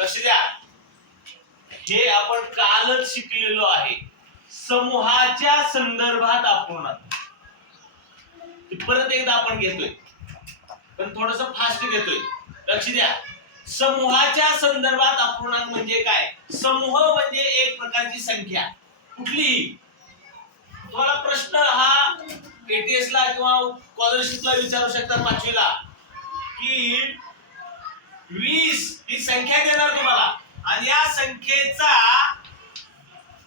लक्ष द्या, हे आपण कालच शिकलेलो आहे. समूहाच्या संदर्भात अपूर्णांक. परत एकदा आपण घेतोय, पण थोडस फास्ट घेतोय. लक्ष द्या, समूहाच्या संदर्भात अपूर्णांक म्हणजे काय? समूह म्हणजे एक प्रकारची संख्या कुठलीही. तुम्हाला प्रश्न हा एटीएस ला किंवा स्कॉलरशिपला विचारू शकतात पाचवीला की 20 ही संख्या देणार तुम्हाला आणि या संख्येचा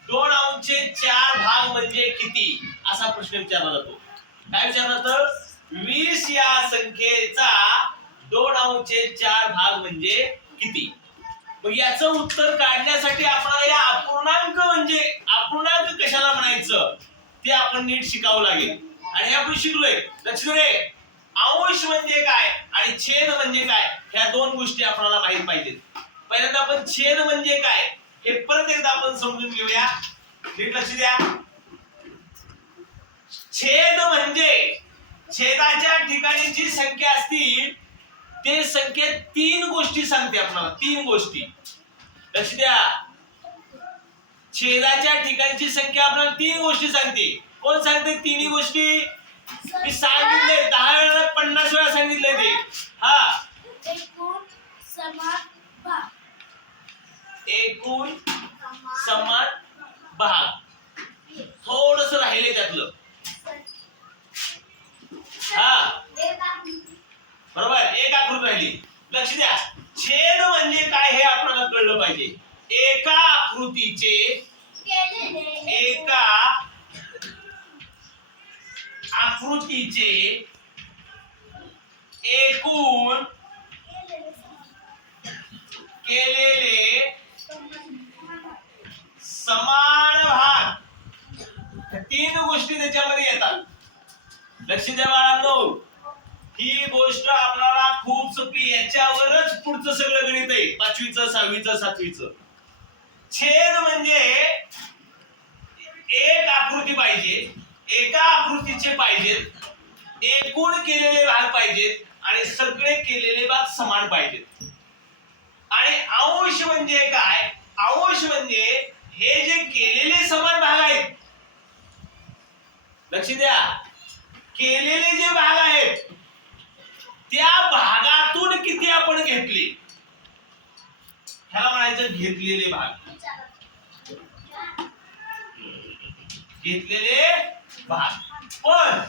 2/4 भाग म्हणजे किती असा प्रश्न विचारला जातो. काय विचारला जातं? 20 या संख्येचा 2/4 भाग म्हणजे किती. मग याचं उत्तर काढण्यासाठी आपल्याला या अपूर्णांक म्हणजे अपूर्णांक कशाला म्हणायचं ते आपण नीट शिकावं लागेल. आणि आपण शिकलोय. लक्ष दे, अंश म्हणजे काय आणि छेद म्हणजे काय ह्या दोन गोष्टी आपल्याला माहित पाहिजेत. पहिल्यांदा आपण छेद म्हणजे काय हे परत एकदा आपण समजून घेऊया. नीट लक्ष द्या. छेद म्हणजे छेदाच्या ठिकाणी जी संख्या असतील ते संख्येत 3 गोष्टी सांगते आपल्याला. 3 गोष्टी लक्ष द्या. छेदाच्या ठिकाणची संख्या आपल्याला 3 गोष्टी सांगते. कोण सांगते 3 गोष्टी? मी सांगितले 10 वेळा 50 वेळा सांगितले ते. हा, एकूण समान भाग. एकूण समान भाग. थोडस राहिले त्यातलं. हा बरोबर, एक आकृती राहिली. लक्ष द्या, छेद म्हणजे काय हे आपल्याला कळलं पाहिजे. एका आकृतीचे एकूण केलेले समान भाग. 3 गोष्टी त्याच्यामध्ये येतात. लक्ष द्या बाळांनो, ही गोष्ट आपल्याला खूप सोपी. याच्यावरच पुढचं सगळं गणित आहे. 5वीचं 6वीचं 7वीचं. छेद म्हणजे एक आकृती पाहिजे, एका आकृतीचे पाहिजेत, एकूण केलेले भाग पाहिजेत आणि सगळे केलेले भाग समान पाहिजेत. आणि अंश म्हणजे काय? अंश म्हणजे हे जे केलेले समान भाग आहेत. लक्ष द्या, केलेले जे भाग आहेत त्या भागातून किती आपण घेतले ह्याला म्हणायचं घेतलेले भाग. घेतलेले भाग. पण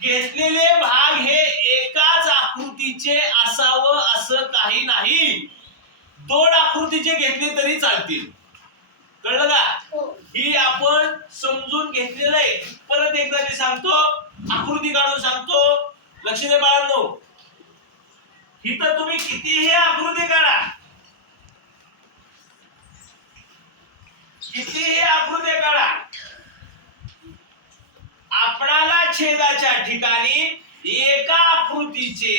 घेतलेले भाग हे एकाच आकृतीचे असावं असं काही नाही. 2 आकृतीचे घेतले तरी चालतील. कळलं का? ही आपण समजून घेतलेलं आहे. परत एकदा मी सांगतो, आकृती काढून सांगतो. लक्ष दे बाळांनो, इथं तुम्ही कितीही आकृती काढा, कितीही आकृती काढा, आपणाला छेदाच्या ठिकाणी एका आकृतीचे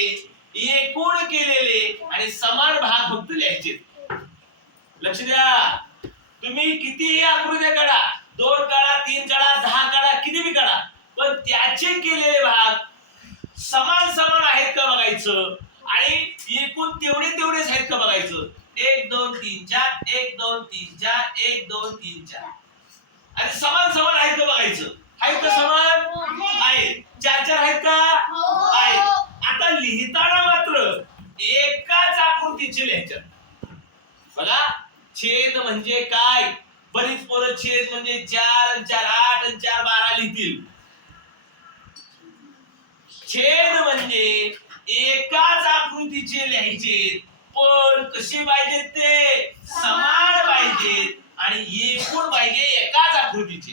एकूण केलेले आणि समान भाग फक्त लिहायचे. लक्ष द्या, तुम्ही कितीही आकृत्या काढा, 2 काढा, 3 काढा, 10 काढा, किती बी काढा, पण त्याचे केलेले भाग समान समान आहेत का बघायचं आणि एकूण तेवढेच आहेत का बघायचं. 1 2 3 4 1 2 3 4 1 2 3 4 आणि समान आहेत का बघायचं. आहेत का समान? आहेत. 4 आहेत का? आहेत. आता लिहिताना मात्र एकाच आकृतीचे लिहायचे. बघा, छेद म्हणजे काय? बरीच पोरं छेद म्हणजे 4 आणि 4 8 आणि 4 12 लिहितील. छेद म्हणजे एकाच आकृतीचे लिहायचे, पण कसे पाहिजेत ते? समान पाहिजेत आणि एकूण पाहिजे एकाच आकृतीचे.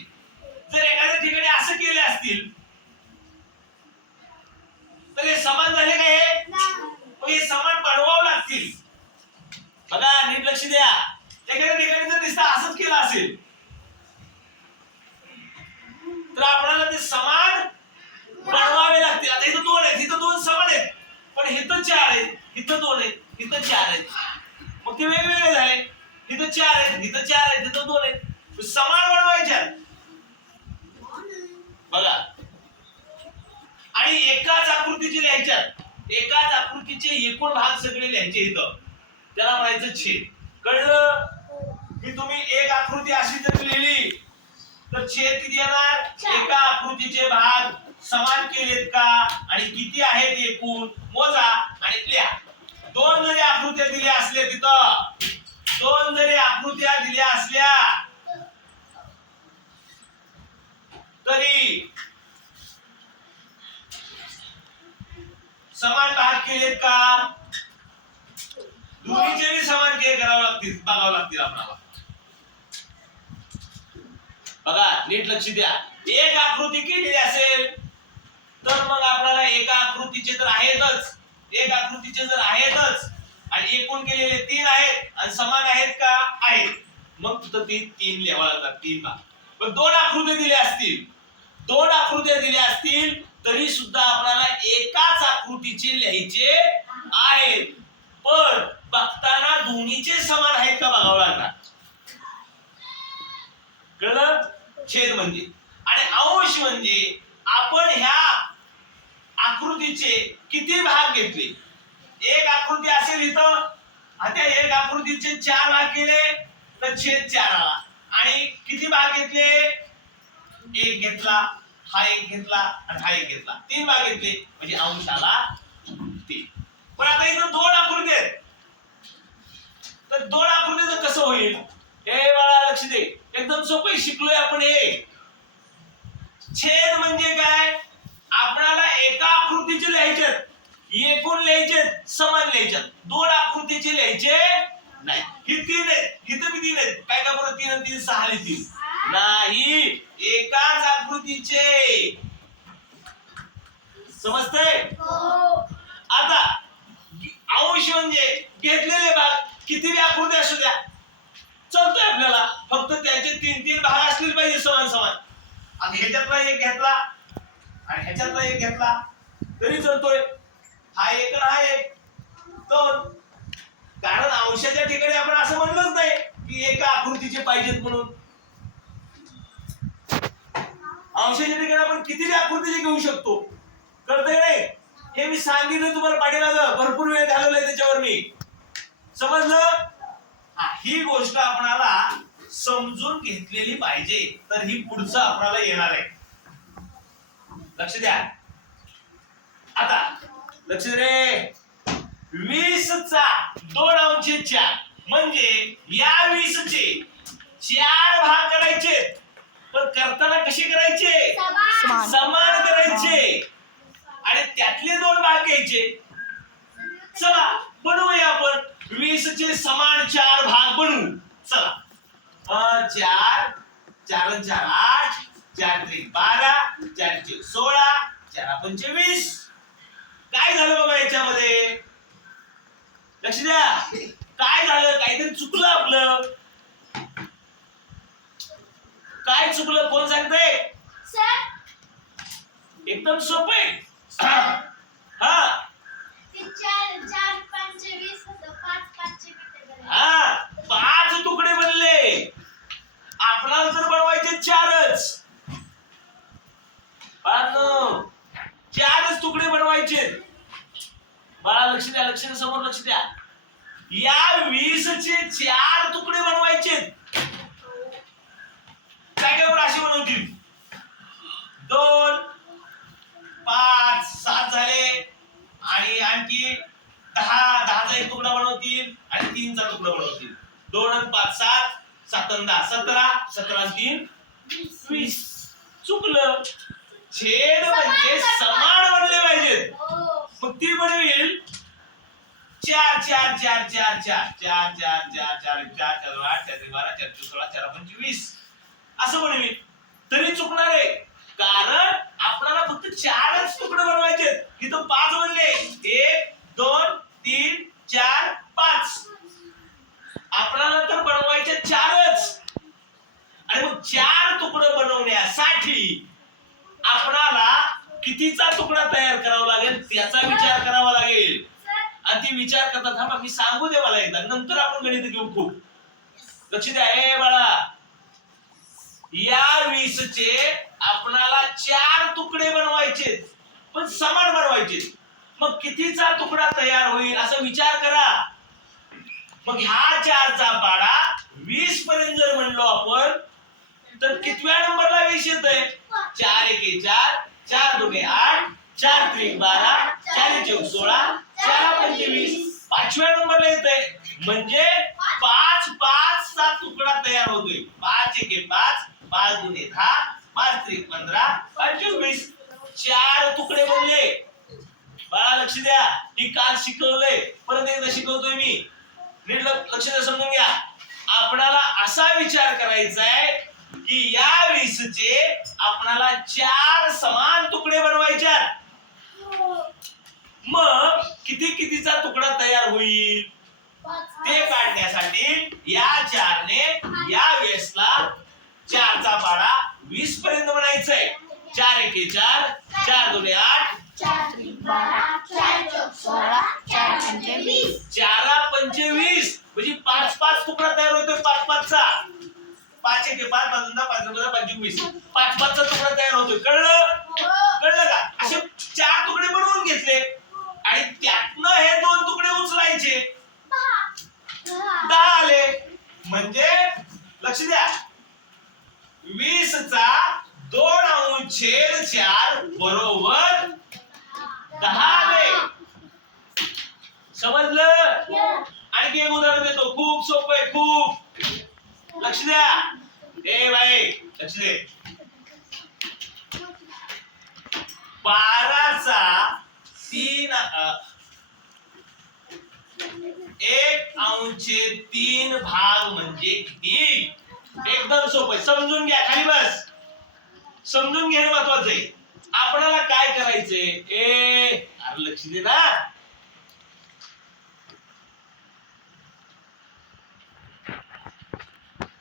जर एखाद्या ठिकाणी असं केले असतील तर हे समान झाले का? हे समान बनवावं लागतील. बघा, नीट लक्ष द्या. एखाद्या ठिकाणी जर नुसतं असंच केलं असेल तर आपल्याला ते समान बनवावे लागतील. आता इथं 2 आहेत, इथं 2 समान आहेत, पण इथं 4 आहेत, इथं 2 आहेत, इथं 4 आहेत. मग ते वेगवेगळे झाले. इथं 4 आहेत, इथं 4 आहेत, इथं 2 आहेत. समान बनवायच्या. बघा, आणि एकाच आकृतीचे लिहायच्यात. एकाच आकृतीचे एकूण भाग सगळे लिहायचे इथं. त्याला म्हणायचं छेद. कळलं? हो. की तुम्ही एक आकृती अशी जर लिहिली तर छेद किती येणार? एका आकृतीचे भाग समान केलेत का आणि किती आहेत एकूण मोजा आणि लिहा. दोन जरी आकृत्या दिल्या असल्या तिथं, दोन जरी आकृत्या दिल्या असल्या तरी समान भाग केलेत का? दोन्हीचे समान केले करावं लागतील, बघावं लागतील आपल्याला. बघा नीट लक्ष द्या. एक आकृती केलेली असेल तर मग आपल्याला एका आकृतीचे तर आहेतच, एक आकृतीचे जर आहेतच आणि एकूण केलेले 3 आहेत आणि समान आहेत का? आहेत. मग तिथं 3 लिहावं लागतात, 3 भाग. पण दोन आकृत्या दिल्या असतील, दोन आकृत्या दिल्या असतील तरी सुद्धा आपल्याला एकाच आकृतीचे लिहायचे आहेत, पण बघताना दोन्हीचे समान आहेत का बघावं लागणार. कळलं? छेद म्हणजे. आणि अंश म्हणजे आपण ह्या आकृतीचे किती भाग घेतले. एक आकृती असेल इथं, आता एक आकृतीचे 4 भाग केले तर छेद 4 आला. आणि किती भाग घेतले? एक घेतला, हा एक घेतला आणि हा एक घेतला, 3 भाग घेतले म्हणजे अंश आला 3. पण आता इथं 2 आकृती आहेत, तर 2 आकृतीचं कसं होईल? हे बाळा लक्ष दे, एकदम सोपं शिकलोय आपण. हे छेद म्हणजे काय? आपल्याला एका आकृतीचे लिहायचे, एकूण लिहायचे, समान लिहायचे. 2 आकृतीचे लिहायचे नाही. ही 3 आहेत, इथं बी 3 आहेत. काय का बरं 3 आणि 3 6 लिहितील नाही, एकाच आकृतीचे. समजतंय? हो. आता अंश म्हणजे घेतलेले भाग किती आकृती असू द्या चालतंय आपल्याला, फक्त त्याचे 3 भाग असले पाहिजे समान समान. आणि ह्याच्यातला एक घेतला आणि ह्याच्यातला एक घेतला तरी चालतोय. हा एक आणि हा एक 2. कारण अंशाच्या ठिकाणी आपण असं म्हणलंच नाही की एका आकृतीचे पाहिजेत म्हणून. अंशाच्या ठिकाणी आपण किती आकृतीचे घेऊ शकतो, कळतंय नाही? हे मी सांगितलं तुम्हाला पाठीमागं, भरपूर वेळ घालवलाय त्याच्यावर मी. समजलं? ही गोष्ट आपणाला समजून घेतलेली पाहिजे, तर ही पुढचं आपल्याला येणार आहे. लक्ष द्या. आता लक्ष दे. 20 चा 2 अंश 4 म्हणजे या 20 चे 4 भाग करायचे, पण करताना कसे करायचे? समान करायचे आणि त्यातले 2 भाग घ्यायचे. चला बनवूया आपण 20 चे समान 4 भाग बनवू. चला 4 4 आणि 4 8, 4 त्रिक 12, 4 चौक 16, 4 पंचे 20. काय झालं बाबा याच्यामध्ये? लक्ष द्या. काय झालं? काहीतरी चुकलं आपलं. काय चुकलं कोण सांगतंय? सर, एकदम सोपं आहे. हा ते 4 5 20 होतं, 5 5 चे किती झाले? हा 5 तुकडे बनले. आपल्याला जर बनवायचे 4च, बाळांनो 4च तुकडे बनवायचे. बाळा लक्ष द्या, लक्ष द्या, समोर लक्ष द्या. या 20 चे 4 तुकडे बनवायचे. काय काय बरं अशी बनवतील? 2 5 7 झाले आणि आणखी 10चा एक तुकडा बनवतील आणि 3चा तुकडा बनवतील. 2 आणि 5 7, 7 आणि 10 17, 17 आणि 3 20. चुकलं. छेद म्हणजे समान बनले पाहिजेत. हो. मग ती बनवेल 4 4 4 4 4 4 4 4 4 4 4 8 4 12 4 16 4 25 असं बनवेल. तरी चुकणार आहे, कारण आपल्याला फक्त 4च तुकडे बनवायचे. इथं 5 बनले. 1 2 3 4 5. आपल्याला तर बनवायचे 4च. आणि मग 4 तुकडे बनवण्यासाठी आपल्याला कितीचा तुकडा तयार करावा लागेल त्याचा विचार करावा लागेल. आणि ती विचार करता थांबा, मी सांगू दे मला एकदा, नंतर आपण गणित घेऊ. खूप लक्ष द्या. हे बाळा, या 20 चे आपणाला 4 तुकडे बनवायचे, पण समान बनवायचे. मग कितीचा तुकडा तयार होईल असा विचार करा. मग ह्या 4चा पाडा 20 पर्यंत जर म्हणलो आपण तर कितव्या नंबरला 20 येतंय? 4 एके 4, 4 दुने 8, 4 त्रिक 12, 4 चौक 16, 4 पंचे 20. 5व्या नंबरला येतंय. म्हणजे 5 5 चा तुकडा तयार होतोय. 5 एके 5, 5 दुने 10, 5 त्रिक 15, 5 चौक 20. 4 तुकडे बनले. बाळा लक्ष द्या, ही काल शिकवलंय, परत एकदा शिकवतोय मी. नीट लक्ष द्या, समजून घ्या. आपणाला असा विचार करायचा आहे की या 20 चे आपणाला 4 समान तुकडे बनवायचे. मग किती कितीचा तुकडा तयार होईल ते काढण्यासाठी या 4 ने या वेळेसला 4चा पाडा 20 पर्यंत बनायचंय. 4 एके 4, 4 दुने 8, 4 त्रिक 12, 4 चौक 16, 4 पंचे 20. 4 पंचे 20 म्हणजे 5 5 तुकडा तयार होतोय. 5 5 चा 5 एके 5, 5 दुने 5 दुने 25. 5 5 चा तुकडा तयार होतोय. कळलं? कळलं का? असे 4 तुकडे बनवून घेतले आणि त्यातनं हे 2 तुकडे उचलायचे. 10 आले. म्हणजे लक्ष द्या, 20 चा 2/4 बरोबर 10 आले. समजलं? आणखी एक उदाहरण देतो, खूप सोपं आहे, खूप. लक्ष द्या. ए बाई लक्ष दे. 12चा 1/3 भाग म्हणजे किती? एकदम सोपं आहे, समजून घ्या. खाली बस. समजून घेणं महत्वाचं आहे. आपल्याला काय करायचंय? अरे लक्ष दे ना.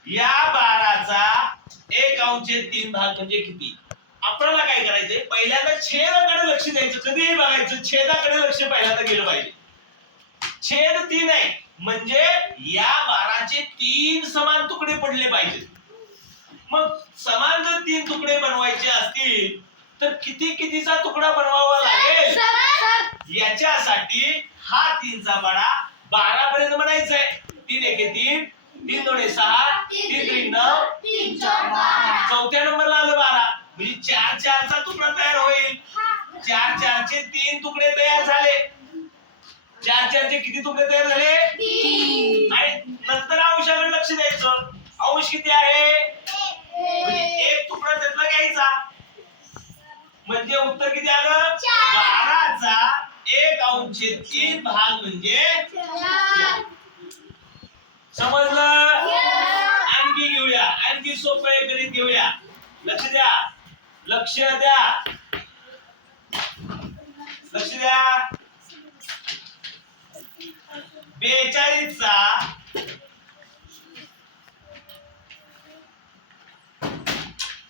या 12चा 1/3 भाग म्हणजे किती? आपल्याला काय करायचंय? पहिल्यांदा छेदाकडे लक्ष द्यायचं. कधीही बघायचं छेदाकडे लक्ष पहिल्यांदा गेलं पाहिजे. छेद 3 आहे म्हणजे या 12चे 3 समान तुकडे पडले पाहिजेत. मग समान जर 3 तुकडे बनवायचे असतील तर किती कितीचा तुकडा बनवावा लागेल? याच्यासाठी हा 3चा पाडा 12 पर्यंत बनायचा आहे. 3 एके 3, 3 दोने 6, 3 त्रिक 9, 3 चौक 12. चौथ्या नंबरला आलं 12. म्हणजे 4 4चा तुकडा तयार होईल. 4 4 चे 3 तुकडे तयार झाले. 4 4 चे किती तुकडे तयार झाले? 3. आणि नंतर अंशाकडे लक्ष द्यायचं. अंश किती आहे? म्हणजे एक तुकडा त्यातला घ्यायचा. म्हणजे उत्तर किती आलं? 12चा 1/3 भाग म्हणजे 4. समजलं? आणखी घेऊया, आणखी सोपं आहे, गणित घेऊया. लक्ष द्या, लक्ष द्या, लक्ष द्या. 42चा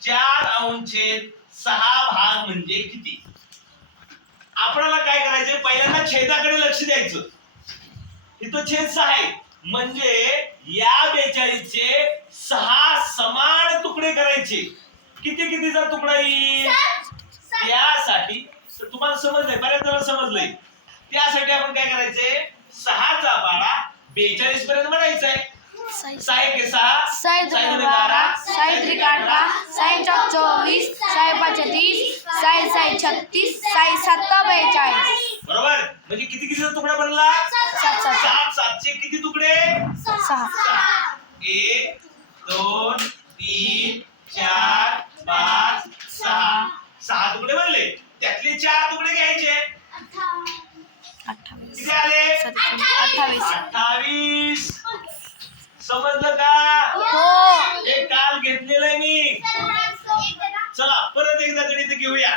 4/6 भाग म्हणजे किती? आपल्याला काय करायचं? पहिल्यांदा छेदाकडे लक्ष द्यायचं. इथं छेद 6 आहे म्हणजे या 42चे 6 समान तुकडे करायचे. किती कितीचा तुकडा येईल? त्यासाठी तुम्हाला समजलंय, बऱ्याच जणांना समजलंय. त्यासाठी आपण काय करायचंय? 6चा पाडा 42 पर्यंत बनायचा आहे. 6 एके 6, 6 दुने 12, 6 त्रिक 18, 6 चौक 24, 6 पंचे 30, 6 6 36, 6 7 42. बरोबर? म्हणजे किती कितीचा तुकडा बनला? 7 7 7 7 चे किती तुकडे? 6. 1 2 3 4 5 6 6 तुकडे बनले. त्यातले 4 तुकडे घ्यायचे. 28 किती आले? 28. 28. समजलं का? हो. हे काल घेतलेलं आहे मी. चला परत एकदा गणित घेऊया.